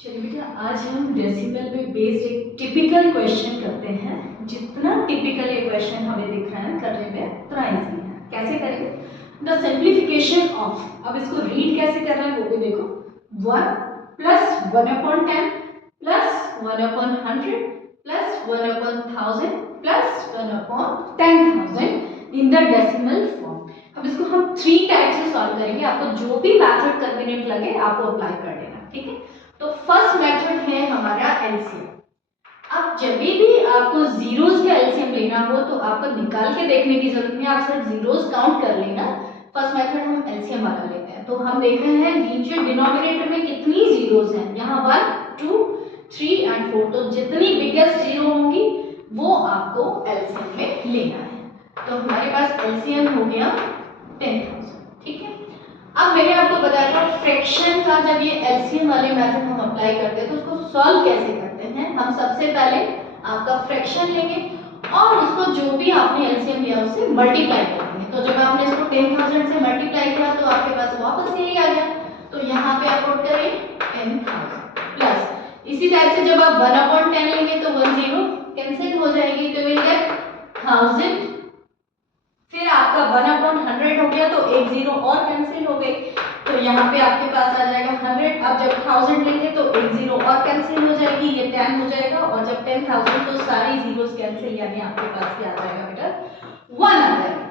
चलिए बेटा, आज हम डेसिमल पे बेस्ड एक टिपिकल क्वेश्चन करते हैं। जितना टिपिकल ये क्वेश्चन हमें दिख रहा है करने में उतना इजी है। कैसे करेंगे? द सिंप्लीफिकेशन ऑफ, अब इसको रीड कैसे कर रहे हैं वो भी देखो। 1 plus 1/10 plus 1/100 plus 1/1000 plus 1/10,000 in the decimal form. अब इसको हम 3 टाइप से सॉल्व करेंगे। आपको जो भी मेथड कन्वीनियंट लगे आप वो अप्लाई कर लेना, ठीक है। तो फर्स्ट मेथड है हमारा एलसीएम। अब जब भी आपको जीरोस का एलसीएम लेना हो तो आपको निकाल के देखने की जरूरत नहीं, आप सिर्फ जीरोस काउंट कर लेना। फर्स्ट मेथड हम एलसीएम वाला लेते हैं। तो हम देख रहे हैं नीचे डिनोमिनेटर में कितनी जीरोस हैं, यहाँ 1 2 3 एंड 4। तो जितनी बिगेस्ट जीरो होंगी वो आपको एलसीएम में लेना है। तो हमारे पास एलसीएम हो गया 10,000, ठीक है। अब मैंने आपको बताया था फ्रैक्शन का जब ये एलसीएम वाले मेथड हम अप्लाई करते हैं तो उसको सॉल्व कैसे करते हैं। हम सबसे पहले आपका फ्रैक्शन लेंगे और उसको जो भी आपने एलसीएम लिया उससे मल्टीप्लाई करेंगे। तो जब आपने इसको 10,000 से मल्टीप्लाई किया तो आपके पास वापस यही आ गया। तो यहाँ पे आप पुट करें 10,000 प्लस इसी टाइप से जब आप 1/10 लेंगे तो 1 0 कैंसिल हो जाएगी, तो विल गेट 1000। फिर आपका 1/100 हो गया तो एक जीरो और कैंसिल हो गई, तो यहाँ पे आपके पास आ जाएगा 100। अब जब 1000 लेंगे तो एक जीरो और कैंसिल हो जाएगी, ये 10 हो जाएगा। और जब 10,000 तो सारी जीरोस कैंसिल, यानी आपके पास क्या आ जाएगा बेटा 1 आ जाएगा।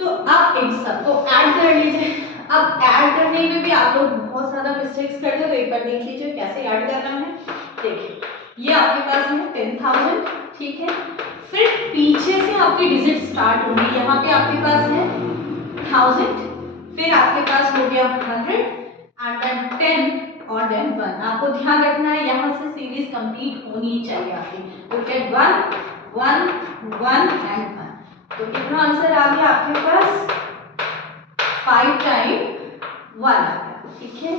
तो अब इन सबको ऐड कर लीजिए। अब ऐड करने में भी आप लोग बहुत ज्यादा मिस्टेक्स करते हो, तो एक बार देख लीजिए कैसे ऐड करना है। देखिए ये आपके पास है 10,000, ठीक है। फिर पीछे से आपकी डिजिट स्टार्ट होंगी। यहाँ पे आपके पास है 1000, फिर आपके पास हो गया 100 एंड देन 10 और देन 1। आपको ध्यान रखना है यहाँ से सीरीज कंप्लीट होनी चाहिए आपकी। तो गेट 1 1 1 एंड 1। तो कितना आंसर आ गया आपके पास 5 टाइम 1 आ गया, ठीक है।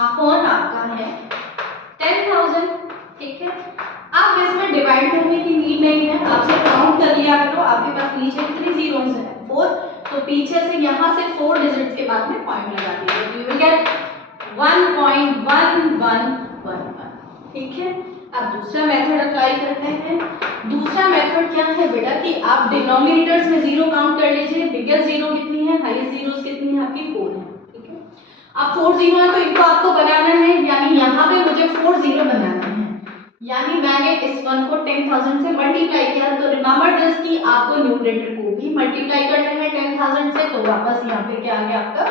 अपॉन आपका है 10,000, ठीक है। अब इसमें डिवाइड करने की नीड नहीं है, आपसे काउंट कर लिया करो। आपके पास नीचे कितनी जीरोस हैं 4, तो पीछे से यहाँ से 4 डिजिट्स के बाद में पॉइंट लगा दीजिए, यू विल गेट 1.1111, ठीक है। अब दूसरा मेथड अप्लाई करते हैं। दूसरा मेथड क्या है बेटा कि आप डिनोमिनेटर्स में जीरो काउंट कर लीजिए। बिगेस्ट जीरो कितनी है, हाईएस्ट जीरोस कितनी है आपकी 4 है, ठीक है। अब 4 जीरो है तो इनको आपको बनाना है, यानी यहाँ पे मुझे 4 जीरो बनाना है। यानी मैंने इस वन को 10,000 से मल्टीप्लाई किया, तो रिमेंबर दिस कि आपको न्यूमरेटर को भी मल्टीप्लाई करना है 10,000 से। तो वापस यहाँ पे क्या आ गया आपका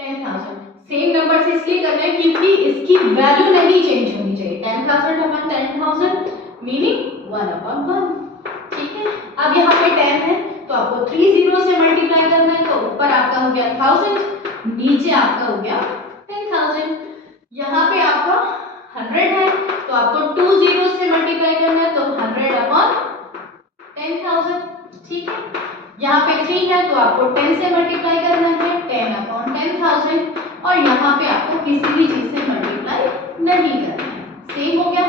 10,000। सेम नंबर से इसलिए करना है क्योंकि इसकी वैल्यू नहीं चेंज होनी चाहिए। 10,000 अपॉन 10,000 मीनिंग 1/1, ठीक है। अब यहाँ पे 10 है तो आपको 3 जीरो से मल्टीप्लाई करना है। तो ऊपर आपका हो गया 1000, नीचे आपका हो गया 10,000। यहाँ पे आपका 100 है तो आपको 2 जीरो से मल्टीप्लाई करना है, तो 100/10,000, ठीक है। यहाँ पे 3 है तो आपको 10 से मल्टीप्लाई करना है, 10/10,000। और यहाँ पे आपको किसी भी चीज से मल्टीप्लाई नहीं करना है। सेम हो गया,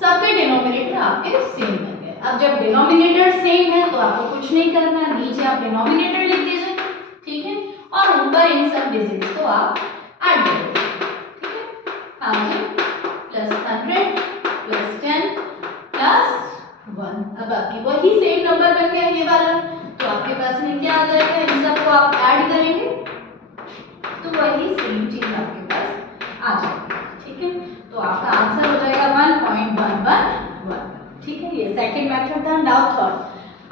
सबके डिनोमिनेटर आपके सेम बन गए। अब जब डिनोमिनेटर सेम है तो आपको कुछ नहीं करना है, नीचे आप डिनोमिनेटर लिख दीजिए, ठीक है। और ऊपर इन सब डिजिट्स को आप ऐड कर दीजिए, ठीक है। 1000 प्लस 100 प्लस 10 प्लस 1। अब आपकी वही सेम नंबर बन गया ये वाला। तो आपके पास में क्या आ जाएगा, इन सबको आप ऐड करेंगे तो वही सेम चीज आपके पास आ जाएगी, ठीक है। तो आपका आंसर हो जाएगा 1.111, ठीक है। ये सेकंड मेथड था। Now third.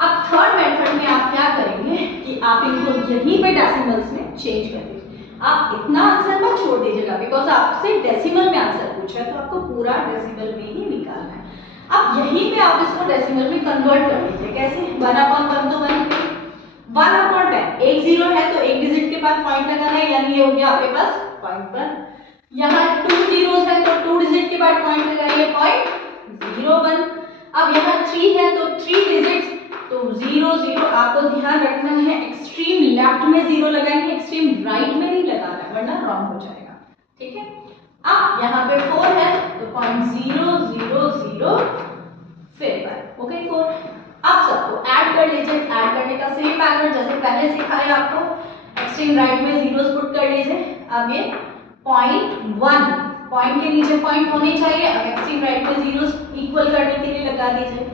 अब थर्ड मेथड में आप क्या करेंगे कि आप इनको यहीं पे डेसिमल्स में चेंज कर दीजिए। आप इतना आंसर मत छोड़ दीजिएगा, बिकॉज आपसे डेसिमल में आंसर पूछा है तो आपको पूरा डेसिमल में ही निकालना है। अब यहीं पे आप इसको डेसिमल में कन्वर्ट कर लीजिए। कैसे? 1/1 तो 1/10, एक जीरो है तो एक डिजिट के बाद पॉइंट लगाना है, यानी ये हो गया आपके पास 0.1। यहाँ 2 जीरोस है तो 2 डिजिट के बाद पॉइंट लगाइए, 0.01। अब यहाँ 3 है तो 3 डिजिट्स, तो 0 0। आपको ध्यान रखना है एक्सट्रीम लेफ्ट में जीरो लगाएंगे, एक्सट्रीम राइट में नहीं लगाना है वरना रॉन्ग हो जाएगा, ठीक है। अब यहाँ पे 4 है तो 0.000 फिर 1, ओके 4। अब सबको ऐड कर लीजिए। ऐड करने का सेम पैटर्न जैसे पहले सिखाया आपको, एक्सट्रीम राइट में जीरोस पुट कर लीजिए। अब ये 0.1 पॉइंट के नीचे पॉइंट होने चाहिए, अब एक्सट्रीम राइट पे जीरोस इक्वल करने के लिए लगा दीजिए,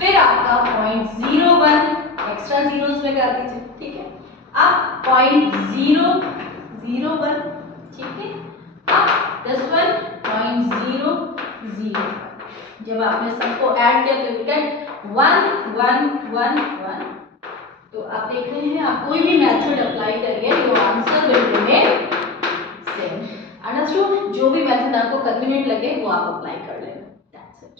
फिर आपका पॉइंट 01 एक्स्ट्रा जीरोस लगा दीजिए, ठीक है। अब पॉइंट 001, ठीक है। अब दिस वन पॉइंट 001, जब आपने सबको ऐड किया तो यू गेट 1 1 1 1। तो आप देख रहे हैं, आप कोई भी मेथड अप्लाई करिए, your answer will remain same. Understood? जो भी मेथड आपको कन्वीनियंट लगे वो आप अप्लाई कर लेना, दैट्स इट।